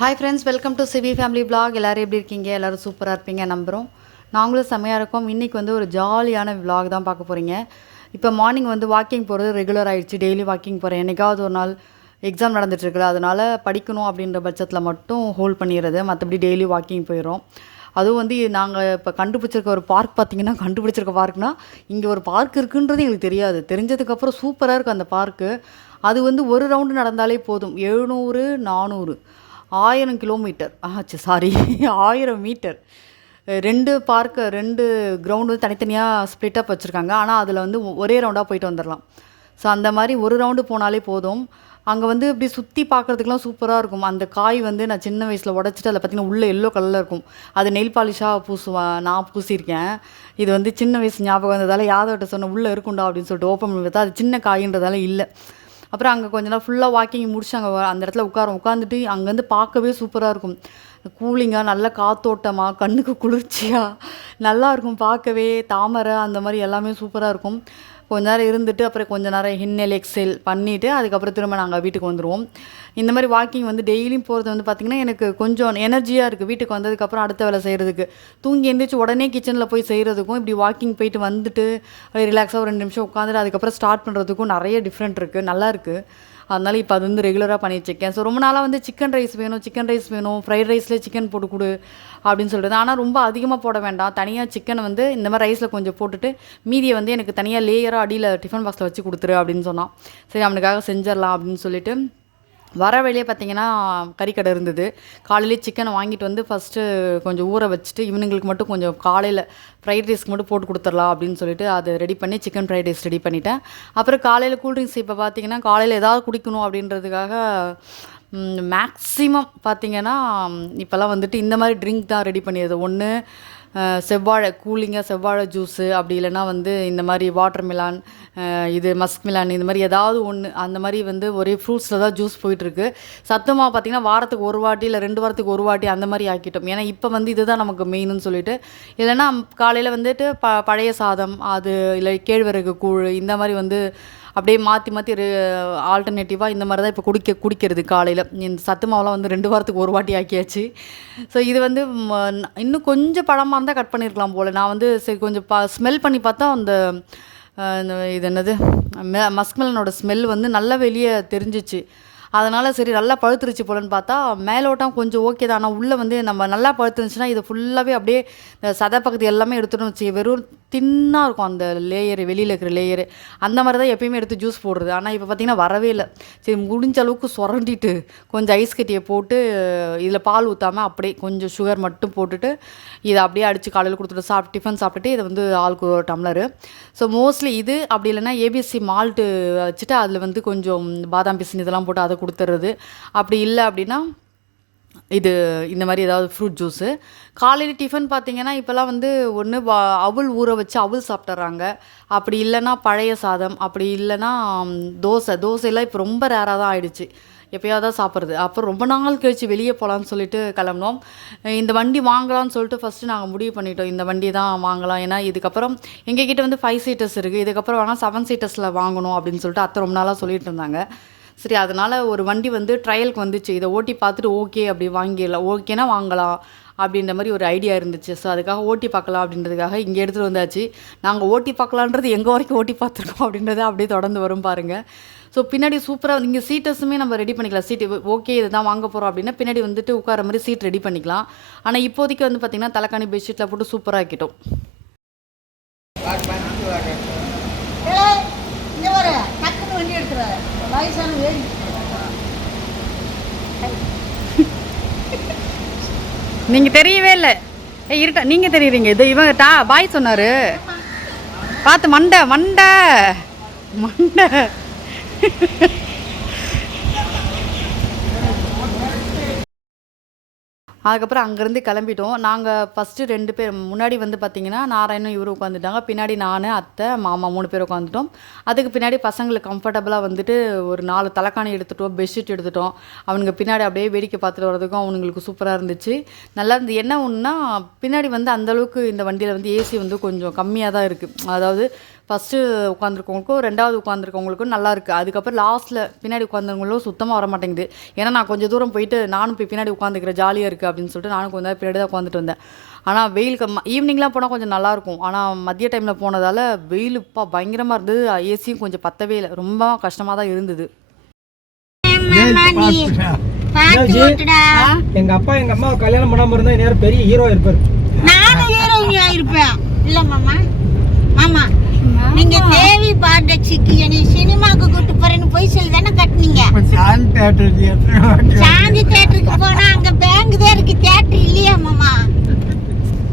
Hi friends, welcome to C V family vlog. எல்லோரும் எப்படி இருக்கீங்க? எல்லோரும் சூப்பராக இருப்பீங்க நம்புகிறோம். நாங்களும் செம்மையாக இருக்கோம். இன்றைக்கி வந்து ஒரு ஜாலியான vlog தான் பார்க்க போகிறீங்க. இப்போ மார்னிங் வந்து வாக்கிங் போகிறது ரெகுலர் ஆகிடுச்சு. டெய்லி வாக்கிங் போகிறேன். என்றைக்காவது ஒரு நாள் எக்ஸாம் நடந்துட்டுருக்குல்ல, அதனால் படிக்கணும் அப்படின்ற பட்சத்தில் மட்டும் ஹோல்ட் பண்ணிடுறது. மற்றபடி டெய்லி வாக்கிங் போயிடும். அதுவும் வந்து நாங்கள் இப்போ கண்டுபிடிச்சிருக்க ஒரு பார்க் பார்த்திங்கன்னா, கண்டுபிடிச்சிருக்க பார்க்னா இங்கே ஒரு பார்க் இருக்குன்றது எங்களுக்கு தெரியாது. தெரிஞ்சதுக்கப்புறம் சூப்பராக இருக்குது அந்த பார்க்கு. அது வந்து ஒரு ரவுண்டு நடந்தாலே போதும். 700, 400, 1000 கிலோமீட்டர் ஆச்சு, சாரி 1000 மீட்டர். 2 பார்க்கு, 2 கிரவுண்டு வந்து தனித்தனியாக ஸ்ப்ளிட் அப் வச்சுருக்காங்க. ஆனால் அதில் வந்து ஒரே ரவுண்டாக போயிட்டு வந்துடலாம். ஸோ அந்த மாதிரி ஒரு ரவுண்டு போனாலே போதும். அங்கே வந்து இப்படி சுற்றி பார்க்குறதுக்குலாம் சூப்பராக இருக்கும். அந்த காய் வந்து நான் சின்ன வயசில் உடச்சிட்டு அதில் பார்த்திங்கன்னா உள்ளே எல்லோ கலரில் இருக்கும். அது நெயில் பாலிஷாக நான் பூசியிருக்கேன். இது வந்து சின்ன வயசு ஞாபகம் வந்ததால் யாதவட்ட சொன்ன உள்ளே இருக்குண்டா அப்படின்னு சொல்லிட்டு ஓப்பன் பண்ணி பார்த்தா அது சின்ன காயின்றதால இல்லை. அப்புறம் அங்கே கொஞ்ச நேரம் ஃபுல்லாக வாக்கிங் முடிச்சு அங்கே அந்த இடத்துல உட்காந்துட்டு அங்கேருந்து பார்க்கவே சூப்பராக இருக்கும். கூலிங்காக, நல்ல காத்தோட்டமாக, கண்ணுக்கு குளிர்ச்சியாக நல்லாயிருக்கும் பார்க்கவே. தாமரை அந்த மாதிரி எல்லாமே சூப்பராக இருக்கும். கொஞ்ச நேரம் இருந்துட்டு அப்புறம் கொஞ்ச நேரம் இன்ஹேல் எக்ஸேல் பண்ணிவிட்டு அதுக்கப்புறம் திரும்ப நாங்கள் வீட்டுக்கு வந்துடுவோம். இந்த மாதிரி வாக்கிங் வந்து டெய்லியும் போகிறது வந்து பார்த்திங்கன்னா எனக்கு கொஞ்சம் எனர்ஜியாக இருக்குது. வீட்டுக்கு வந்ததுக்கப்புறம் அடுத்த வேலை செய்கிறதுக்கு, தூங்கி எழுந்திரிச்சு உடனே கிச்சனில் போய் செய்கிறதுக்கும், இப்படி வாக்கிங் போயிட்டு வந்துட்டு ரிலாக்ஸாக ஒரு 2 நிமிஷம் உட்காந்துட்டு அதுக்கப்புறம் ஸ்டார்ட் பண்ணுறதுக்கும் நிறைய டிஃப்ரெண்ட் இருக்குது. நல்லாயிருக்கு. அதனால் இப்போ அது வந்து ரெகுலராக பண்ணிட்டுருக்கேன். ஸோ ரொம்ப நாளாக வந்து சிக்கன் ரைஸ் வேணும், ஃப்ரைட் ரைஸ்லேயே சிக்கன் போட்டு கொடு அப்படின்னு சொல்கிறது. ஆனால் ரொம்ப அதிகமாக போட வேண்டாம். தனியாக சிக்கனை வந்து இந்த மாதிரி ரைஸில் கொஞ்சம் போட்டுட்டு மீதியை வந்து எனக்கு தனியாக லேயராக அடியில் டிஃபன் பாக்ஸில் வச்சு கொடுத்துரு அப்படின்னு சொன்னான். சரி, அவனுக்காக செஞ்சிடலாம் அப்படின்னு சொல்லிட்டு வர வழியே பார்த்திங்கன்னா கறிக்கடை இருந்தது. காலையிலே சிக்கனை வாங்கிட்டு வந்து ஃபஸ்ட்டு கொஞ்சம் ஊற வச்சுட்டு இவனுங்களுக்கு மட்டும் கொஞ்சம் காலையில் ஃப்ரைட் ரைஸ்க்கு மட்டும் போட்டு கொடுத்துடலாம் அப்படின்னு சொல்லிட்டு அதை ரெடி பண்ணி சிக்கன் ஃப்ரைட் ரைஸ் ரெடி பண்ணிட்டேன். அப்புறம் காலையில் கூல்ட்ரிங்க்ஸ் இப்போ பார்த்திங்கன்னா காலையில் ஏதாவது குடிக்கணும் அப்படின்றதுக்காக மேக்ஸிமம் பார்த்திங்கன்னா இப்போல்லாம் வந்துட்டு இந்த மாதிரி ட்ரிங்க் தான் ரெடி பண்ணிடுது. ஒன்று செவ்வாழை கூலிங்காக செவ்வாழை ஜூஸு, அப்படி இல்லைனா வந்து இந்த மாதிரி வாட்டர் மிலான், இது மஸ்க் மிலான், இந்த மாதிரி ஏதாவது ஒன்று அந்த மாதிரி வந்து ஒரே ஃப்ரூட்ஸில் தான் ஜூஸ் போயிட்டுருக்கு. சத்துமாக பார்த்திங்கன்னா வாரத்துக்கு ஒரு வாட்டி இல்லை 2 வாரத்துக்கு ஒரு வாட்டி அந்த மாதிரி ஆக்கிட்டோம். ஏன்னா இப்போ வந்து இதுதான் நமக்கு மெயின்னு சொல்லிட்டு. இல்லைனா காலையில் வந்துட்டு பழைய சாதம், அது இல்லை கேழ்வரகு கூழ், இந்த மாதிரி வந்து அப்படியே மாற்றி ஆல்டர்னேட்டிவாக இந்த மாதிரி தான் இப்போ குடிக்கிறது காலையில். இந்த சத்து மாவுலாம் வந்து 2 வாரத்துக்கு ஒரு வாட்டி ஆக்கியாச்சு. ஸோ இது வந்து இன்னும் கொஞ்சம் பழமாக இருந்தால் கட் பண்ணியிருக்கலாம் போல். நான் வந்து சரி கொஞ்சம் ஸ்மெல் பண்ணி பார்த்தா அந்த இது என்னது மஸ்க்மெலனோட ஸ்மெல் வந்து நல்லா வெளியே தெரிஞ்சிச்சு. அதனால் சரி நல்லா பழுத்துருச்சு போலன்னு பார்த்தா மேலோட்டம் கொஞ்சம் ஓகே தான். ஆனால் உள்ளே வந்து நம்ம நல்லா பழுத்துருந்துச்சுன்னா இது ஃபுல்லாகவே அப்படியே சதை பக்கத்து எல்லாமே எடுத்துகிட்டு வச்சு வெறும் தின்னாக இருக்கும் அந்த லேயரு, வெளியில் இருக்கிற லேயரு. அந்த மாதிரி தான் எப்பயுமே எடுத்து ஜூஸ் போடுறது. ஆனால் இப்போ பார்த்திங்கன்னா வரவே இல்லை. சரி, முடிஞ்ச அளவுக்கு சுரண்டிட்டு கொஞ்சம் ஐஸ் கட்டியை போட்டு இதில் பால் ஊற்றாமல் அப்படியே கொஞ்சம் சுகர் மட்டும் போட்டுட்டு இதை அப்படியே அடித்து காலையில் கொடுத்துட்டு டிஃபன் சாப்பிட்டுட்டு இதை வந்து ஆளுக்கு ஒரு டம்ளரு. ஸோ மோஸ்ட்லி இது அப்படி இல்லைன்னா ஏபிஎஸ்சி மால்ட்டு வச்சுட்டு அதில் வந்து கொஞ்சம் பாதாம் பிசின் இதெல்லாம் போட்டு அதை கொடுத்துட்றது. அப்படி இல்லை அப்படின்னா இது இந்த மாதிரி ஏதாவது ஃப்ரூட் ஜூஸு. காலையில் டிஃபன் பார்த்திங்கன்னா இப்போல்லாம் வந்து ஒன்று அவுள் ஊற வச்சு அவுள் சாப்பிட்றாங்க. அப்படி இல்லைன்னா பழைய சாதம், அப்படி இல்லைன்னா தோசையெல்லாம் இப்போ ரொம்ப ரேராக தான் ஆகிடுச்சு. எப்போயாவது தான் சாப்பிட்றது. அப்புறம் ரொம்ப நாள் கழித்து வெளியே போகலான்னு சொல்லிட்டு கிளம்பினோம். இந்த வண்டி வாங்கலாம்னு சொல்லிட்டு ஃபஸ்ட்டு நாங்கள் முடிவு பண்ணிட்டோம், இந்த வண்டி தான் வாங்கலாம். ஏன்னா இதுக்கப்புறம் எங்ககிட்ட வந்து 5 சீட்டர்ஸ் இருக்குது. இதுக்கப்புறம் வேணால் 7 சீட்டர்ஸில் வாங்கணும் அப்படின்னு சொல்லிட்டு அத்தை ரொம்ப நாளாக சொல்லிட்டு இருந்தாங்க. சரி, அதனால் ஒரு வண்டி வந்து ட்ரையலுக்கு வந்துச்சு. இதை ஓட்டி பார்த்துட்டு ஓகே அப்படி வாங்கிடலாம், ஓகேனா வாங்கலாம் அப்படின்ற மாதிரி ஒரு ஐடியா இருந்துச்சு. ஸோ அதுக்காக ஓட்டி பார்க்கலாம் அப்படின்றதுக்காக இங்கே எடுத்துகிட்டு வந்தாச்சு. நாங்கள் ஓட்டி பார்க்கலான்றது எங்கே வரைக்கும் ஓட்டி பார்த்துருக்கோம் அப்படின்றத அப்படியே தொடர்ந்து வரும் பாருங்கள். ஸோ பின்னாடி சூப்பராக இங்கே சீட்டர்ஸுமே நம்ம ரெடி பண்ணிக்கலாம். சீட்டு ஓகே இதை தான் வாங்க போகிறோம் அப்படின்னா பின்னாடி வந்துட்டு உட்கார மாதிரி சீட் ரெடி பண்ணிக்கலாம். ஆனால் இப்போதைக்கு வந்து பார்த்திங்கன்னா தலைக்காணி பெட்ஷீட்டில் போட்டு சூப்பராக ஆக்கிட்டோம். நீங்க தெரியவே இல்லை. இருட்டா நீங்க தெரியுறீங்க. இது இவன் பாய் சொன்னாரு பார்த்து மண்டை மண்டை மண்டை. அதுக்கப்புறம் அங்கேருந்து கிளம்பிட்டோம். நாங்கள் ஃபஸ்ட்டு 2 பேர் முன்னாடி வந்து பார்த்திங்கன்னா நாராயணும் இவரு உட்காந்துட்டாங்க. பின்னாடி நான், அத்தை, மாமா 3 பேர் உட்காந்துட்டோம். அதுக்கு பின்னாடி பசங்களுக்கு கம்ஃபர்டபுளாக வந்துட்டு ஒரு 4 தலைக்காணி எடுத்துட்டோம், பெட்ஷீட் எடுத்துட்டோம். அவனுங்க பின்னாடி அப்படியே வேடிக்கை பார்த்துட்டு வரதுக்கும் அவனுங்களுக்கு சூப்பராக இருந்துச்சு. நல்லா இருந்து. என்ன ஒன்றுனா பின்னாடி வந்து அந்தளவுக்கு இந்த வண்டியில் வந்து ஏசி வந்து கொஞ்சம் கம்மியாக தான் இருக்குது. அதாவது ஃபஸ்ட்டு உட்காந்துருக்கவங்களுக்கும் 2வது உட்காந்துருக்கவங்களுக்கும் நல்லா இருக்குது. அதுக்கப்புறம் லாஸ்ட்டில் பின்னாடி உட்காந்தவங்களும் சுத்தமாக வர மாட்டேங்குது. ஏன்னா நான் கொஞ்சம் தூரம் போயிட்டு நானும் போய் பின்னாடி உட்காந்துக்கிறேன், ஜாலியாக இருக்குது அப்படின்னு சொல்லிட்டு நானும் கொஞ்சம் நேரம் பின்னாடி தான் உட்காந்துட்டு வந்தேன். ஆனால் வெயிலுக்கு ஈவினிங்லாம் போனால் கொஞ்சம் நல்லாயிருக்கும். ஆனால் மதிய டைமில் போனதால் வெயில் பயங்கரமாக இருந்தது. ஏசியும் கொஞ்சம் பத்தவே இல்லை, ரொம்ப கஷ்டமாக தான் இருந்தது. எங்க அப்பா எங்க அம்மா கல்யாணம் பண்ணாம இருந்தா நேரம் பெரிய ஹீரோ இருப்பாரு. நானும் ஹீரோயினியா இருப்பேன். இல்ல மாமா, மாமா நீங்க தேவி பாரடட்சிக்கு என்னை சினிமாக்கு கூட்டு போறேன்னு போய் சொல்லி தானே கட்டினீங்க. சாந்தி தியேட்டருக்கு போனா அங்க பேங்க் தான் இருக்கு, தியேட்டர் இல்லையா மாமா?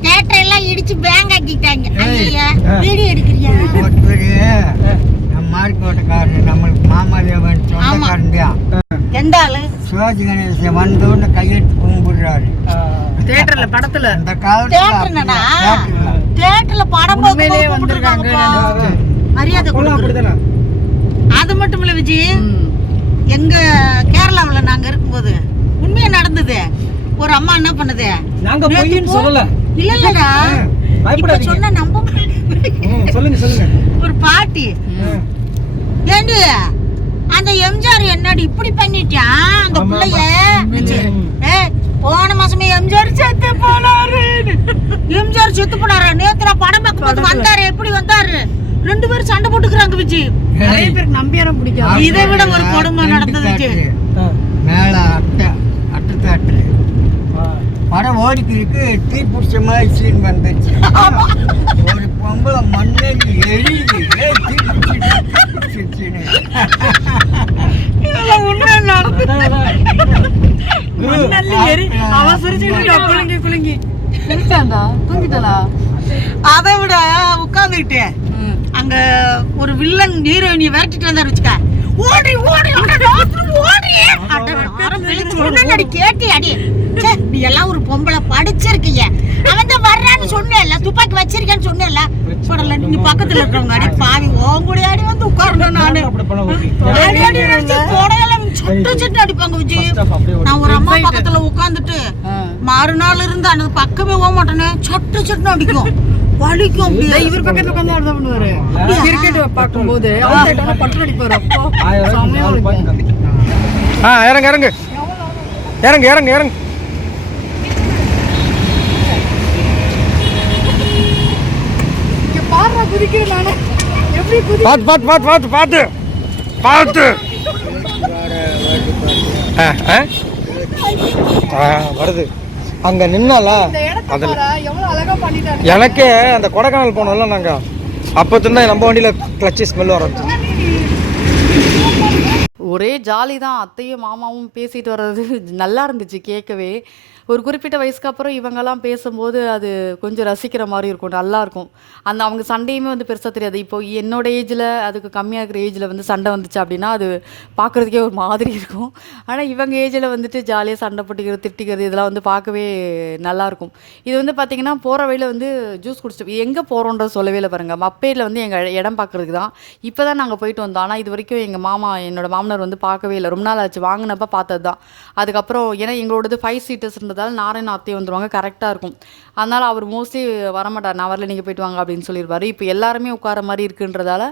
தியேட்டர் எல்லாம் இடிச்சு பேங்க் ஆக்கிட்டாங்க. ஐயா வீடியோ எடுக்கிறியா? நம்மளுக்கு மாமாதேவன் சொந்தக்காரண்டியா எந்த ஆளு? சிவாஜி கணேசன் வந்தோன்னு கையெழுத்து கும்பிடுறாரு தியேட்டர்ல படத்துல. அந்த காலத்துல தியேட்டர்ல படம் வந்திருக்காங்க. மரியாதை கொடுக்கணும். அது மட்டும் இல்ல விஜி, எங்க கேரளாவுல நாங்க இருக்கும்போது உண்மையா நடந்தது. ஒரு அம்மா என்ன பண்ணுது, நாங்க பொய்ன்னு சொல்லல. இல்லடா, இப்ப சொன்னா நம்ப சொல்லுங்க சொல்லுங்க. ஒரு பாட்டி, ஏண்டி அந்த எம்ஜிஆர் என்னடி இப்படி பண்ணிட்டான் அந்த பிள்ளைய? போன மாசமே எம்ஜிஆர் செத்து போனாரு. எம்ஜிஆர் செத்து போனாரு. நேத்து நான் படம் பார்க்கும் போது வந்தாரு. எப்படி வந்தாரு? 2 பேரும் சண்டை போட்டுக்கிறாங்க விஜி. நிறைய பேருக்கு நம்பியாரம் பிடிக்கும். இதை விட ஒரு கொடுமை நடந்தது. மேல அட்டை தேட்டரு படம் ஓடிக்கிருக்கு. தீ பிடிச்ச மாதிரி சீன் வந்துச்சு. ஒரு பொம்பளை மண்ணெண்ணி எரியுது. தீ பிடிச்சின்னு அதை விட உட்கார்ந்துட்டு அங்க ஒரு வில்லன் ஹீரோயினிய விரட்டிட்டு வந்தாரு வச்சுக்க. ஓடி ஓடி ஓடி கேட்டி அடி. நீ எல்லாம் ஒரு பொம்பளை படிச்சிருக்கீங்க, அவன் தான் வர்றான்னு சொன்னேன்ல, துப்பாக்கி வச்சிருக்கேன்னு சொன்னேன்ல, சொல்லல. நீ பக்கத்துல இருக்கிறவங்க அடி பாவி ஓங்குடி அடி வந்து உட்காரணும். நானு சட்டு சட்டு அடிப்பாங்க விஜி. நான் ஒரு அம்மா பக்கத்துல உட்காந்துட்டு மறுநாள் இருந்து அந்த பக்கமே போக மாட்டேன்னு சட்டு சட்டுன்னு அடிக்கும், வலிக்கும். இவர் பக்கத்துல உட்கார்ந்து அதான் பண்ணுவாரு. கிரிக்கெட் பார்க்கும்போது பட்டு அடிப்பாரு. இறங்க இறங்க இறங்க இறங்க இறங்க. பார்த்து பார்த்து பார்த்து பார்த்து பார்த்து பார்த்து வருது. அங்க நின்னால அதில் எனக்கே அந்த கொடைக்கானல் போனோம்ல நாங்க, அப்போ தான் நம்ம வண்டியில கிளட்சி ஸ்மெல் வர ஒரே ஜாலி தான். அத்தையும் மாமாவும் பேசிட்டு வர்றது நல்லா இருந்துச்சு கேட்கவே. ஒரு குறிப்பிட்ட வயசுக்கு அப்புறம் இவங்கெல்லாம் பேசும்போது அது கொஞ்சம் ரசிக்கிற மாதிரி இருக்கும், நல்லாயிருக்கும். அந்த அவங்க சண்டையுமே வந்து பெருசாக தெரியாது. இப்போ என்னோட ஏஜில் அதுக்கு கம்மியாக இருக்கிற ஏஜில் வந்து சண்டை வந்துச்சு அப்படின்னா அது பார்க்குறதுக்கே ஒரு மாதிரி இருக்கும். ஆனால் இவங்க ஏஜில் வந்துட்டு ஜாலியாக சண்டை போட்டுக்கிறது, திட்டிக்கிறது, இதெல்லாம் வந்து பார்க்கவே நல்லாயிருக்கும். இது வந்து பார்த்திங்கன்னா போகிற வழியில் வந்து ஜூஸ் குடிச்சிட்டு எங்கே போகிறோன்றது சொல்லவே இல்லை பாருங்கள். மப்பேரில் வந்து எங்கள் இடம் பார்க்குறதுக்கு தான் இப்போ தான் நாங்கள் போயிட்டு வந்தோம். ஆனால் இது வரைக்கும் எங்கள் என்னோட மாமனார் வந்து பார்க்கவே இல்லை, ரொம்ப நாள் ஆச்சு. வாங்கினப்ப பார்த்தது தான். அதுக்கப்புறம் ஏன்னா எங்களோடது 5 சீட்டர்ஸ் இருந்ததால் நாராயண அத்தையும் வந்துடுவாங்க, கரெக்டாக இருக்கும். அதனால் அவர் மோஸ்ட்லி வரமாட்டார். நான் வரல, நீங்கள் போயிட்டு வாங்க அப்படின்னு சொல்லிடுவார். இப்போ எல்லாருமே உட்கார மாதிரி இருக்குன்றதால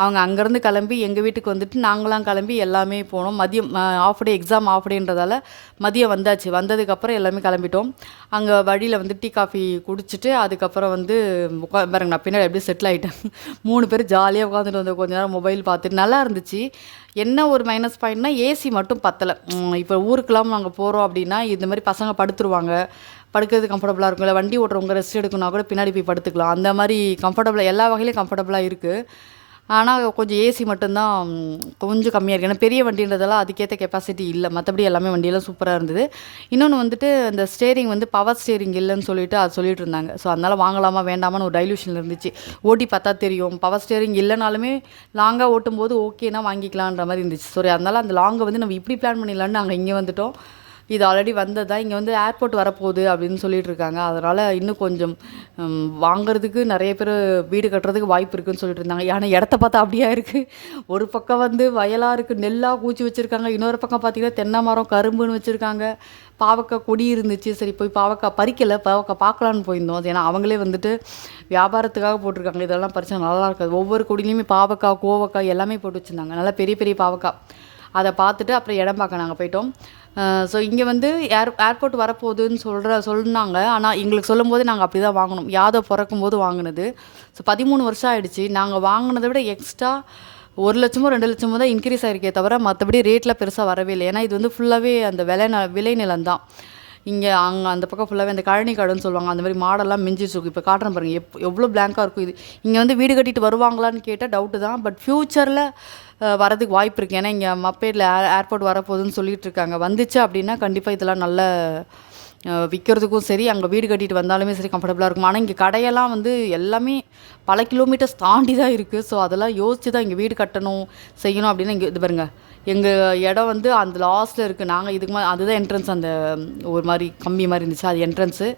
அவங்க அங்கேருந்து கிளம்பி எங்கள் வீட்டுக்கு வந்துட்டு நாங்களாம் கிளம்பி எல்லாமே போனோம். மதியம் ஆஃப் டே, எக்ஸாம் ஆஃப் டேன்றதால மதியம் வந்தாச்சு. வந்ததுக்கப்புறம் எல்லாமே கிளம்பிட்டோம். அங்கே வழியில் வந்து டீ காஃபி குடிச்சிட்டு அதுக்கப்புறம் வந்து பாருங்க நான் பின்னாடி எப்படி செட்டில் ஆகிட்டேன். 3 பேர் ஜாலியாக உட்காந்துட்டு வந்து கொஞ்ச நேரம் மொபைல் பார்த்துட்டு நல்லா இருந்துச்சு. என்ன ஒரு மைனஸ் பாயிண்ட்னா ஏசி மட்டும் பத்தலை. இப்போ ஊருக்கெல்லாம் நாங்கள் போகிறோம் அப்படின்னா இந்த மாதிரி பசங்க படுத்துருவாங்க, படுக்கிறது கம்ஃபர்டபுளாக இருக்கும். இல்லை வண்டி ஓட்டுறவங்க ரெஸ்ட் எடுக்கணும்னா கூட பின்னாடி போய் படுத்துக்கலாம். அந்த மாதிரி கம்ஃபர்டபுளாக எல்லா வகையிலையும் கம்ஃபர்டபுளாக இருக்குது. ஆனால் கொஞ்சம் ஏசி மட்டும்தான் கொஞ்சம் கம்மியாக இருக்குது. ஏன்னா பெரிய வண்டின்றதெல்லாம் அதுக்கேற்ற கெப்பாசிட்டி இல்லை. மற்றபடி எல்லாமே வண்டியெல்லாம் சூப்பராக இருந்தது. இன்னொன்று வந்துட்டு அந்த ஸ்டேரிங் வந்து பவர் ஸ்டேரிங் இல்லைன்னு சொல்லிட்டு அது சொல்லிட்டு இருந்தாங்க. ஸோ அதனால் வாங்கலாமா வேண்டாமான்னு ஒரு டைலூஷன் இருந்துச்சு. ஓட்டி பார்த்தா தெரியும். பவர் ஸ்டேரிங் இல்லைனாலுமே லாங்காக ஓட்டும் போது ஓகேனா வாங்கிக்கலான்ற மாதிரி இருந்துச்சு. ஸோ அதனால் அந்த லாங்கை வந்து நம்ம இப்படி பிளான் பண்ணிடலான்னு நாங்கள் இங்கே வந்துட்டோம். இது ஆல்ரெடி வந்தது தான். இங்கே வந்து ஏர்போர்ட் வரப்போகுது அப்படின்னு சொல்லிட்டு இருக்காங்க. அதனால் இன்னும் கொஞ்சம் வாங்குறதுக்கு நிறைய பேர் வீடு கட்டுறதுக்கு வாய்ப்பு இருக்குன்னு சொல்லிட்டு இருந்தாங்க. ஆனால் இடத்த பார்த்தா அப்படியா இருக்குது. ஒரு பக்கம் வந்து வயலாக இருக்குது, நெல்லாக கூச்சி வச்சுருக்காங்க. இன்னொரு பக்கம் பார்த்தீங்கன்னா தென்னை மரம், கரும்புன்னு வச்சுருக்காங்க. பாவக்காய் கொடி இருந்துச்சு. சரி போய் பாவக்காய் பறிக்கலை, பாவக்காய் பார்க்கலான்னு போயிருந்தோம். அது ஏன்னா அவங்களே வந்துட்டு வியாபாரத்துக்காக போட்டிருக்காங்க. இதெல்லாம் பறிச்சா நல்லா இருக்காது. ஒவ்வொரு கொடியிலையுமே பாவக்காய், கோவக்காய் எல்லாமே போட்டு வச்சுருந்தாங்க. நல்லா பெரிய பெரிய பாவக்காய். அதை பார்த்துட்டு அப்புறம் இடம் பார்க்க நாங்கள் போயிட்டோம். ஸோ இங்கே வந்து ஏர்போர்ட் வரப்போகுதுன்னு சொன்னாங்க. ஆனால் எங்களுக்கு சொல்லும்போது நாங்கள் அப்படி தான் வாங்கினோம். யாதவ் பிறக்கும்போது வாங்கினது. ஸோ 13 வருஷம் ஆகிடுச்சு. நாங்கள் வாங்கினதை விட எக்ஸ்ட்ரா 1 லட்சமோ 2 லட்சமோ தான் இன்க்ரீஸ் ஆகிருக்கே தவிர மற்றபடி ரேட்டில் பெருசாக வரவே இல்லை. ஏன்னா இது வந்து ஃபுல்லாகவே அந்த விளை நிலம் தான். இங்கே அங்கே அந்த பக்கம் ஃபுல்லாகவே அந்த கழனி காடுன்னு சொல்லுவாங்க. அந்த மாதிரி மாடெல்லாம் மிஞ்சிச்சு. இப்போ காட்டுறேன் பாருங்கள், எவ்வளோ பிளாங்காக இருக்கும் இது. இங்கே வந்து வீடு கட்டிட்டு வருவாங்களான்னு கேட்டால் டவுட்டு தான். பட் ஃப்யூச்சரில் வரதுக்கு வாய்ப்பு இருக்குது. ஏன்னா இங்கே மப்பேட்டில் ஏர்போர்ட் வரப்போகுதுன்னு சொல்லிட்டு இருக்காங்க. வந்துச்சு அப்படின்னா கண்டிப்பாக இதெல்லாம் நல்ல விற்கிறதுக்கும் சரி, அங்கே வீடு கட்டிட்டு வந்தாலுமே சரி கம்ஃபர்டபுளாக இருக்கும். ஆனால் இங்கே கடையெல்லாம் வந்து எல்லாமே பல கிலோமீட்டர்ஸ் தாண்டி தான் இருக்குது. ஸோ அதெல்லாம் யோசிச்சு தான் இங்கே வீடு கட்டணும் செய்யணும் அப்படின்னு இங்கே இது பாருங்கள். எங்கள் இடம் வந்து அந்த லாஸ்ட்டில் இருக்குது. நாங்கள் இதுக்கு மேலே அதுதான் என்ட்ரன்ஸ். அந்த ஒரு மாதிரி கம்பி மாதிரி இருந்துச்சு, அது என்ட்ரன்ஸு.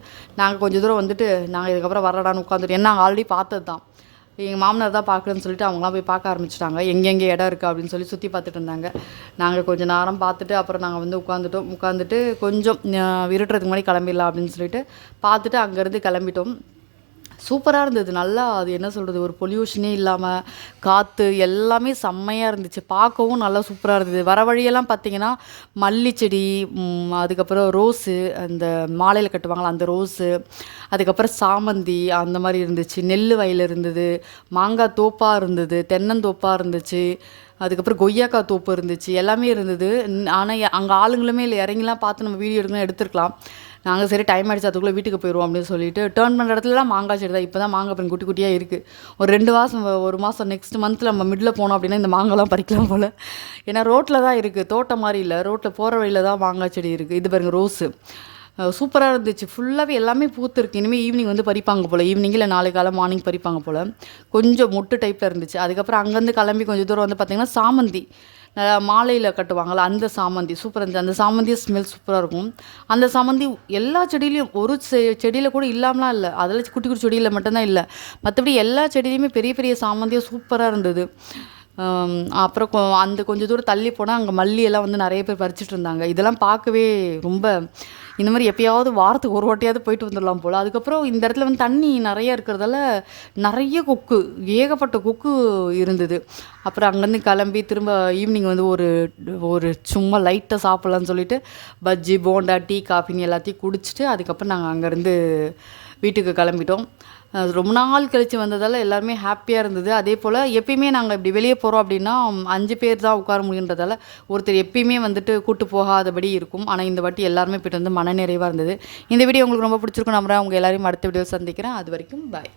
நாங்கள் கொஞ்சம் தூரம் வந்துட்டு நாங்கள் இதுக்கப்புறம் வரடான்னு உட்காந்துட்டு, ஏன்னா நாங்கள் ஆல்ரெடி பார்த்தது தான். எங்கள் மாமனார் தான் பார்க்குறேன்னு சொல்லிட்டு அவங்களாம் போய் பார்க்க ஆரம்பிச்சிட்டாங்க. எங்கெங்கே இடம் இருக்குது அப்படின்னு சொல்லி சுற்றி பார்த்துட்டு இருந்தாங்க. நாங்கள் கொஞ்சம் நேரம் பார்த்துட்டு அப்புறம் நாங்கள் வந்து உட்காந்துட்டு கொஞ்சம் இருட்டுறதுக்கு முன்னாடி கிளம்பிடலாம் அப்படின்னு சொல்லிட்டு பார்த்துட்டு அங்கேருந்து கிளம்பிட்டோம். சூப்பராக இருந்தது. நல்லா அது என்ன சொல்கிறது, ஒரு பொல்யூஷனே இல்லாமல் காற்று எல்லாமே செம்மையாக இருந்துச்சு. பார்க்கவும் நல்லா சூப்பராக இருந்தது. வர வழியெல்லாம் பார்த்திங்கன்னா மல்லி செடி, அதுக்கப்புறம் ரோஸு, அந்த மாலையில் கட்டுவாங்களா அந்த ரோஸு, அதுக்கப்புறம் சாமந்தி அந்த மாதிரி இருந்துச்சு. நெல் வயல் இருந்தது, மாங்காய் தோப்பாக இருந்தது, தென்னந்தோப்பாக இருந்துச்சு, அதுக்கப்புறம் கொய்யாக்காய் தோப்பு இருந்துச்சு, எல்லாமே இருந்தது. ஆனால் அங்கே ஆளுங்களுமே இல்லை. இறங்கிலாம் பார்த்து நம்ம வீடியோ எடுத்துருக்கலாம். நாங்கள் சரி டைம் ஆகிடுச்சு அதுக்குள்ளே வீட்டுக்கு போயிடுவோம் அப்படின்னு சொல்லிட்டு டேர்ன் பண்ணுற இடத்துலலாம் மாங்காய் செடி தான். இப்போ தான் மாங்காய் பழம் குட்டி குட்டியாக இருக்குது. ஒரு 2 மாதம் 1 மாதம் நெக்ஸ்ட் மந்தில் நம்ம மிடில் போனோம் அப்படின்னா இந்த மாங்காய்லாம் பறிக்கலாம் போல். ஏன்னா ரோட்டில் தான் இருக்குது, தோட்டம் மாதிரி இல்லை. ரோட்டில் போகிற வழியில் தான் மாங்காய் செடி இருக்குது. இது பாருங்கள் ரோஸு சூப்பராக இருந்துச்சு. ஃபுல்லாகவே எல்லாமே பூத்துருக்கு. இனிமேல் ஈவினிங் வந்து பறிப்பாங்க போல். ஈவினிங் இல்லை நாளை காலை மார்னிங் பறிப்பாங்க போல். கொஞ்சம் மொட்டு டைப்பில் இருந்துச்சு. அதுக்கப்புறம் அங்கேருந்து கிளம்பி கொஞ்சம் தூரம் வந்து பார்த்திங்கன்னா சாமந்தி மாலையில் கட்டுவாங்கள்ல அந்த சாமந்தி சூப்பராக இருந்துச்சு. அந்த சாமந்தி ஸ்மெல் சூப்பராக இருக்கும். அந்த சாமந்தி எல்லா செடியிலையும் ஒரு செடியில் கூட இல்லாமலாம் இல்லை. அதில் குட்டி குட்டி செடியில் மட்டும்தான் இல்லை. மற்றபடி எல்லா செடியிலையுமே பெரிய பெரிய சாமந்தியாக சூப்பராக இருந்தது. அப்புறம் அந்த கொஞ்சம் தூரம் தள்ளி போனால் அங்கே மல்லியெல்லாம் வந்து நிறைய பேர் பறிச்சுட்டு இருந்தாங்க. இதெல்லாம் பார்க்கவே ரொம்ப இந்த மாதிரி எப்பயாவது வாரத்துக்கு ஒரு வாட்டியாவது போயிட்டு வந்துடலாம் போல். அதுக்கப்புறம் இந்த இடத்துல வந்து தண்ணி நிறைய இருக்கிறதால நிறைய கொக்கு, ஏகப்பட்ட கொக்கு இருந்தது. அப்புறம் அங்கேருந்து கிளம்பி திரும்ப ஈவினிங் வந்து ஒரு சும்மா லைட்டாக சாப்பிட்லான்னு சொல்லிட்டு பஜ்ஜி, போண்டா, டீ, காஃபின்னு எல்லாத்தையும் குடிச்சிட்டு அதுக்கப்புறம் நாங்கள் அங்கேருந்து வீட்டுக்கு கிளம்பிட்டோம். ரொம்ப நாள் கழித்து வந்ததால் எல்லாருமே ஹாப்பியாக இருந்தது. அதே போல் எப்பயுமே நாங்கள் இப்படி வெளியே போகிறோம் அப்படின்னா 5 பேர் தான் உட்கார முடியுன்றதால ஒருத்தர் எப்பயுமே வந்துட்டு கூட்டு போகாதபடி இருக்கும். ஆனால் இந்த வாட்டி எல்லாருமே போய்ட்டு வந்து மன நிறைவாக இருந்தது. இந்த வீடியோ உங்களுக்கு ரொம்ப பிடிச்சிருக்கும் நம்புறேன். உங்கள் எல்லாரையும் அடுத்த வீடியோ சந்திக்கிறேன். அது வரைக்கும் பாய்.